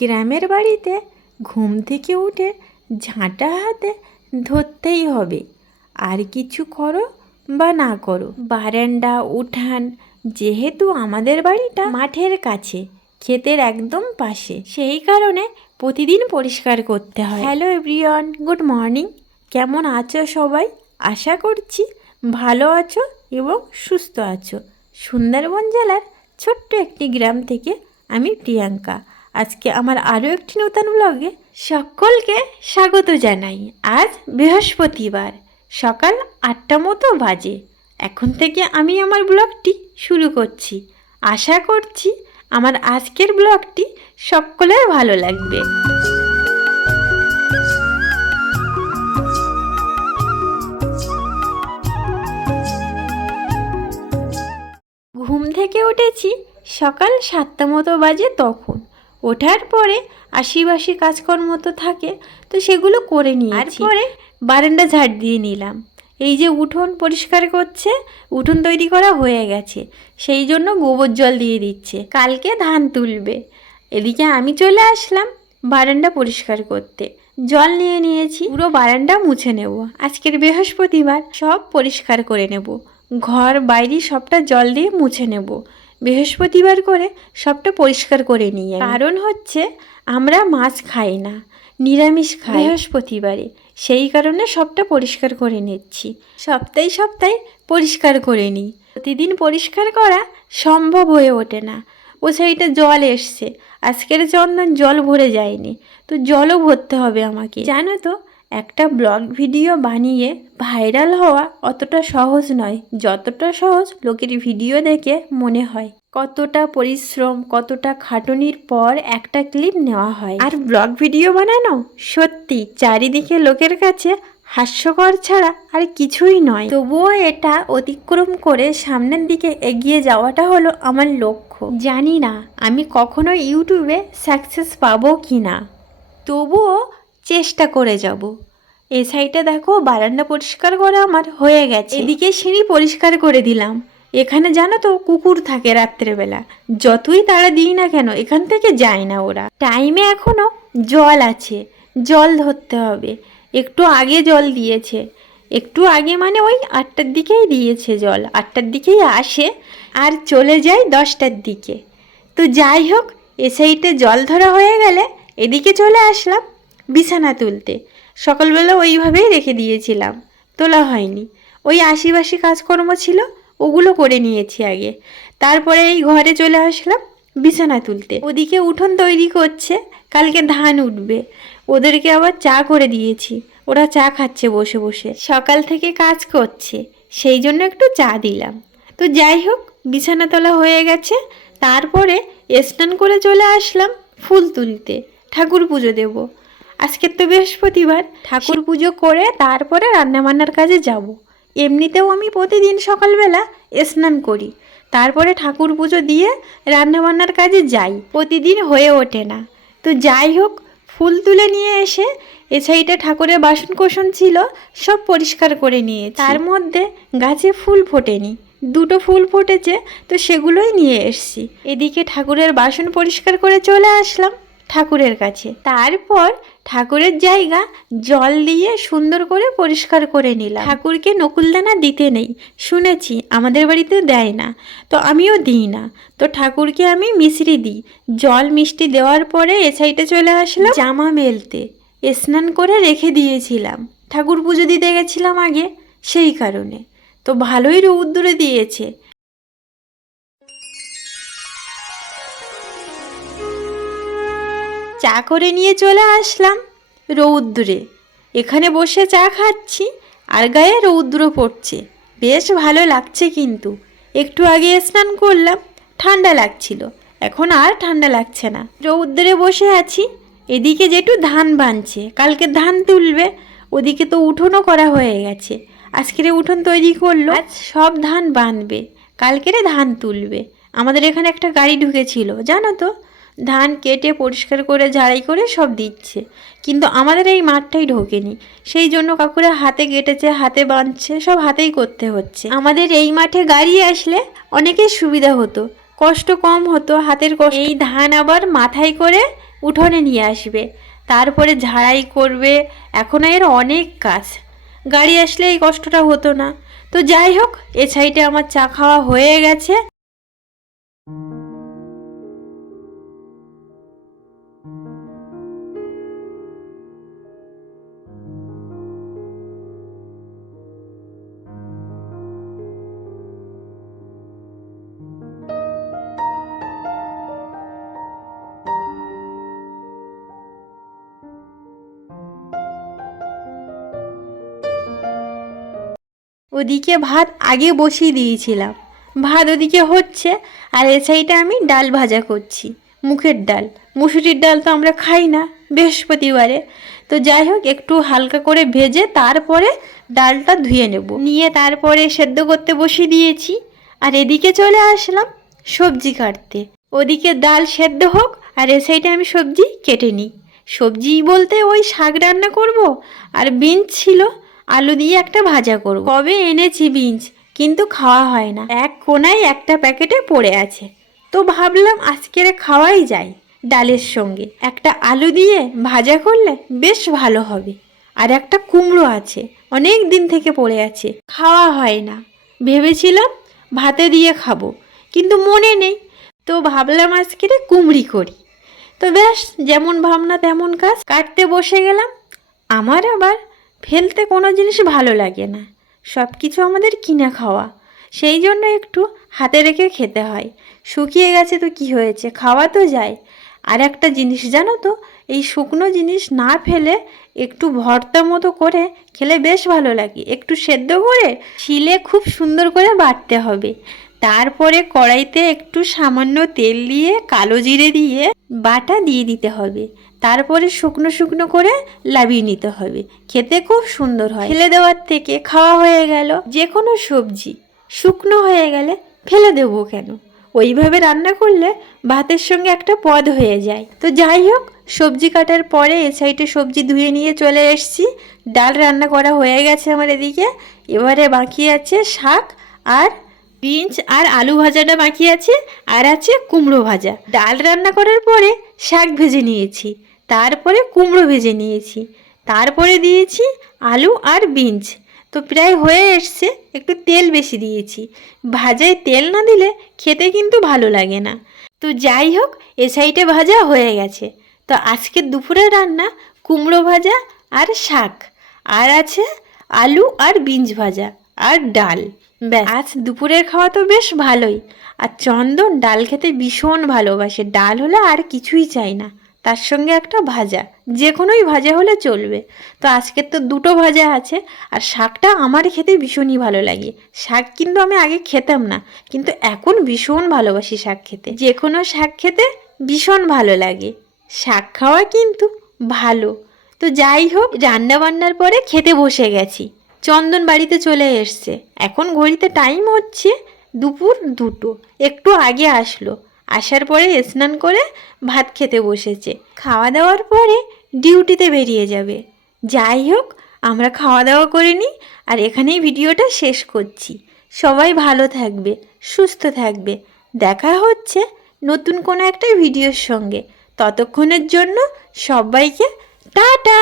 গ্রামের বাড়িতে ঘুম থেকে উঠে ঝাঁটা হাতে ধরতেই হবে, আর কিছু করো বা না করো। বারান্দা উঠান, যেহেতু আমাদের বাড়িটা মাঠের কাছে, ক্ষেতের একদম পাশে, সেই কারণে প্রতিদিন পরিষ্কার করতে হয়। Hello everyone, good morning. কেমন আছো সবাই? আশা করছি ভালো আছো এবং সুস্থ আছো। সুন্দরবন জেলার ছোট্ট একটি গ্রাম থেকে আমি প্রিয়াঙ্কা। আজকে আমার আরও একটি নতুন ব্লগে সকলকে স্বাগত জানাই। আজ বৃহস্পতিবার, সকাল 8টা মতো বাজে। এখন থেকে আমি আমার ব্লগটি শুরু করছি। আশা করছি আমার আজকের ব্লগটি সকলের ভালো লাগবে। ঘুম থেকে উঠেছি সকাল 7টা মতো বাজে। তখন ওঠার পরে আশিবাসি কাজকর্ম তো থাকে, তো সেগুলো করে নিয়েছি। পরে বারান্দা ঝাড় দিয়ে নিলাম। এই যে উঠোন পরিষ্কার করছে, উঠোন তৈরি করা হয়ে গেছে, সেই জন্য গোবর জল দিয়ে দিচ্ছে, কালকে ধান তুলবে। এদিকে আমি চলে আসলাম বারান্দা পরিষ্কার করতে। জল নিয়ে নিয়েছি, পুরো বারান্দা মুছে নেব। আজকের বৃহস্পতিবার, সব পরিষ্কার করে নেব, ঘর বাইরে সবটা জল দিয়ে মুছে নেব। বৃহস্পতিবার করে সবটা পরিষ্কার করে নিয়ে, কারণ হচ্ছে আমরা মাছ খাই না, নিরামিষ খাই বৃহস্পতিবারে, সেই কারণে সবটা পরিষ্কার করে নিচ্ছি। সপ্তাহে পরিষ্কার করে নিই। প্রতিদিন পরিষ্কার করা সম্ভব হয়ে ওঠে না। ও সেইটা জল এসছে, আজকের চন্দন জল ভরে যায়নি, তো জলও ভরতে হবে আমাকে। জানো তো, একটা ব্লগ ভিডিও বানিয়ে ভাইরাল হওয়া অতটা সহজ নয়, যতটা সহজ লোকের ভিডিও দেখে মনে হয়। কতটা পরিশ্রম, কতটা খাটুনির পর একটা ক্লিপ নেওয়া হয়। আর ব্লগ ভিডিও বানানো সত্যি চারিদিকে লোকের কাছে হাস্যকর ছাড়া আর কিছুই নয়। তবুও এটা অতিক্রম করে সামনের দিকে এগিয়ে যাওয়াটা হলো আমার লক্ষ্য। জানি না আমি কখনো ইউটিউবে সাকসেস পাবো কি না, তবুও চেষ্টা করে যাব। এই সাইডে দেখো বারান্দা পরিষ্কার করা আমার হয়ে গেছে। এদিকে সিঁড়ি পরিষ্কার করে দিলাম। এখানে জানো তো কুকুর থাকে রাত্রেবেলা, যতই তাড়া দিই না কেন এখান থেকে যায় না ওরা। টাইমে এখনো জল আছে, জল ধরতে হবে। একটু আগে জল দিয়েছে, একটু আগে মানে ওই 8টার দিকেই দিয়েছে জল। 8টার দিকেই আসে আর চলে যায় 10টার দিকে। তো যাই হোক, এ সাইডে জল ধরা হয়ে গেলে এদিকে চলে আসলাম বিছানা তুলতে। সকালবেলা ওইভাবেই রেখে দিয়েছিলাম, তোলা হয়নি। ওই আশিবাসি কাজকর্ম ছিল, ওগুলো করে নিয়েছি আগে। তারপরে এই ঘরে চলে আসলাম বিছানা তুলতে। ওদিকে উঠোন তৈরি করছে, কালকে ধান উঠবে। ওদেরকে আবার চা করে দিয়েছি, ওরা চা খাচ্ছে বসে বসে, সকাল থেকে কাজ করছে, সেই জন্য একটু চা দিলাম। তো যাই হোক, বিছানা তোলা হয়ে গেছে। তারপরে স্নান করে চলে আসলাম ফুল তুলতে, ঠাকুর পুজো দেব। আজকের তো বৃহস্পতিবার, ঠাকুর পুজো করে তারপরে রান্নাবান্নার কাজে যাব। এমনিতেও আমি প্রতিদিন সকালবেলা স্নান করি, তারপরে ঠাকুর পুজো দিয়ে রান্নাবান্নার কাজে যাই। প্রতিদিন হয়ে ওঠে না। তো যাই হোক, ফুল তুলে নিয়ে এসে এ সাইডে ঠাকুরের বাসন কোসন ছিল, সব পরিষ্কার করে নিয়ে। তার মধ্যে গাছে ফুল ফোটেনি, 2টো ফুল ফুটেছে, তো সেগুলোই নিয়ে এসছি। এদিকে ঠাকুরের বাসন পরিষ্কার করে চলে আসলাম ঠাকুরের কাছে। তারপর ঠাকুরের জায়গা জল দিয়ে সুন্দর করে পরিষ্কার করে নিলাম। ঠাকুরকে নকুলদানা দিতে নেই, শুনেছি আমাদের বাড়িতে দেয় না, তো আমিও দিই না। তো ঠাকুরকে আমি মিশ্রি দিই। জল মিষ্টি দেওয়ার পরে এ সাইডে চলে আসলাম জামা মেলতে। স্নান করে রেখে দিয়েছিলাম, ঠাকুর পুজো দিতে গেছিলাম আগে, সেই কারণে। তো ভালোই রৌদ্রে দিয়েছে। চা করে নিয়ে চলে আসলাম রৌদ্রে। এখানে বসে চা খাচ্ছি আর গায়ে রৌদ্র পড়ছে, বেশ ভালো লাগছে। কিন্তু একটু আগে স্নান করলাম, ঠান্ডা লাগছিল, এখন আর ঠান্ডা লাগছে না। রৌদ্রে বসে আছি। এদিকে যেটু ধান বানছে, কালকে ধান তুলবে। ওদিকে তো উঠোনও করা হয়ে গেছে, আজকের উঠোন তৈরি করলো, আজ সব ধান বাঁধবে, কালকেরে ধান তুলবে। আমাদের এখানে একটা গাড়ি ঢুকেছিল জানো তো, ধান কেটে পরিষ্কার করে ঝাড়াই করে সব দিচ্ছে, কিন্তু আমাদের এই মাঠটাই ঢোকেনি, সেই জন্য কাকুরা হাতে কেটেছে, হাতে বাঁধছে, সব হাতেই করতে হচ্ছে। আমাদের এই মাঠে গাড়ি আসলে অনেকের সুবিধা হতো, কষ্ট কম হতো, হাতের কষ্ট। এই ধান আবার মাথায় করে উঠোনে নিয়ে আসবে, তারপরে ঝাড়াই করবে। এখন এর অনেক কাজ, গাড়ি আসলে এই কষ্টটা হতো না। তো যাই হোক, এ সাইডে আমার চা খাওয়া হয়ে গেছে। ওদিকে ভাত আগে বসিয়ে দিয়েছিলাম, ভাত ওদিকে হচ্ছে, আর এ সাইডে আমি ডাল ভাজা করছি, মুখের ডাল। মুসুরির ডাল তো আমরা খাই না বৃহস্পতিবারে। তো যাই হোক, একটু হালকা করে ভেজে তারপরে ডালটা ধুয়ে নেব, নিয়ে তারপরে সেদ্ধ করতে বসিয়ে দিয়েছি। আর এদিকে চলে আসলাম সবজি কাটতে। ওদিকে ডাল সেদ্ধ হোক, আর এ সাইডে আমি সবজি কেটে নিই। সবজি বলতে ওই শাক রান্না করব, আর বিনস ছিল, আলু দিয়ে একটা ভাজা করব। কবে এনেছি বিনস, কিন্তু খাওয়া হয় না, এক কোনায় একটা প্যাকেটে পড়ে আছে। তো ভাবলাম আজকের খাওয়াই যায়, ডালের সঙ্গে একটা আলু দিয়ে ভাজা করলে বেশ ভালো হবে। আর একটা কুমড়ো আছে, অনেক দিন থেকে পড়ে আছে, খাওয়া হয় না। ভেবেছিলাম ভাতে দিয়ে খাবো, কিন্তু মনে নেই। তো ভাবলাম আজকের কুমড়ি করি। তো ব্যাস, যেমন ভাবনা তেমন কাজ, কাটতে বসে গেলাম। আমার আবার ফেলতে কোনো জিনিস ভালো লাগে না, সব কিছু আমাদের কিনে খাওয়া, সেই জন্য একটু হাতে রেখে খেতে হয়। শুকিয়ে গেছে তো কি হয়েছে, খাওয়া তো যায়। আর একটা জিনিস জানো তো, এই শুকনো জিনিস না ফেলে একটু ভর্তা মতো করে খেলে বেশ ভালো লাগে। একটু সেদ্ধ করে শিলে খুব সুন্দর করে বাটতে হবে, তারপরে কড়াইতে একটু সামান্য তেল দিয়ে কালো জিরে দিয়ে বাটা দিয়ে দিতে হবে, তারপরে শুকনো শুকনো করে লাবিয়ে নিতে হবে। খেতে খুব সুন্দর হয়। ফেলে দেওয়ার থেকে খাওয়া হয়ে গেল। যে কোনো সবজি শুকনো হয়ে গেলে ফেলে দেবো কেন, ওইভাবে রান্না করলে ভাতের সঙ্গে একটা পদ হয়ে যায়। তো যাই হোক, সবজি কাটার পরে এ সাইডে সবজি ধুয়ে নিয়ে চলে এসেছি। ডাল রান্না করা হয়ে গেছে আমার এদিকে। এবারে বাকি আছে শাক আর বিনস, আর আলু ভাজাটা বাকি আছে, আর আছে কুমড়ো ভাজা। ডাল রান্না করার পরে শাক ভেজে নিয়েছি, তারপরে কুমড়ো ভেজে নিয়েছি, তারপরে দিয়েছি আলু আর বিনস। তো প্রায় হয়ে এসছে, একটু তেল বেশি দিয়েছি। ভাজায় তেল না দিলে খেতে কিন্তু ভালো লাগে না। তো যাই হোক, এ সাইডে ভাজা হয়ে গেছে। তো আজকের দুপুরে রান্না কুমড়ো ভাজা আর শাক, আর আছে আলু আর বিনস ভাজা আর ডাল। ব্যাস, আজ দুপুরের খাওয়া তো বেশ ভালোই। আর চন্দন ডাল খেতে ভীষণ ভালোবাসে, ডাল হলে আর কিছুই চাই না, তার সঙ্গে একটা ভাজা, যে কোনোই ভাজা হলে চলবে। তো আজকের তো দুটো ভাজা আছে। আর শাকটা আমার খেতে ভীষণই ভালো লাগে। শাক কিন্তু আমি আগে খেতাম না, কিন্তু এখন ভীষণ ভালোবাসি শাক খেতে। যে কোনো শাক খেতে ভীষণ ভালো লাগে, শাক খাওয়া কিন্তু ভালো। তো যাই হোক, রান্না বান্নার পরে খেতে বসে গেছি। চন্দন বাড়িতে চলে এসছে, এখন ঘড়িতে টাইম হচ্ছে দুপুর 2টো, একটু আগে আসলো। আসার পরে স্নান করে ভাত খেতে বসেছে। খাওয়া দাওয়ার পরে ডিউটিতে বেরিয়ে যাবে। যাই হোক, আমরা খাওয়া দাওয়া করে নিই, আর এখানেই ভিডিওটা শেষ করছি। সবাই ভালো থাকবে, সুস্থ থাকবে। দেখা হচ্ছে নতুন কোনো একটা ভিডিওর সঙ্গে। ততক্ষণের জন্য সবাইকে টাটা।